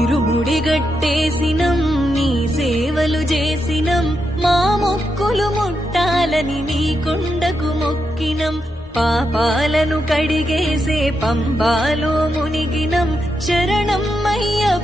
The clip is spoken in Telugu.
ఇరుముడిగట్టేసినం నీ సేవలు చేసినం మా మొక్కులు ముట్టాలని నీ కొండకు మొక్కినం పాపాలను కడిగేసే పంబాలో మునిగినం శరణం అయ్యప్ప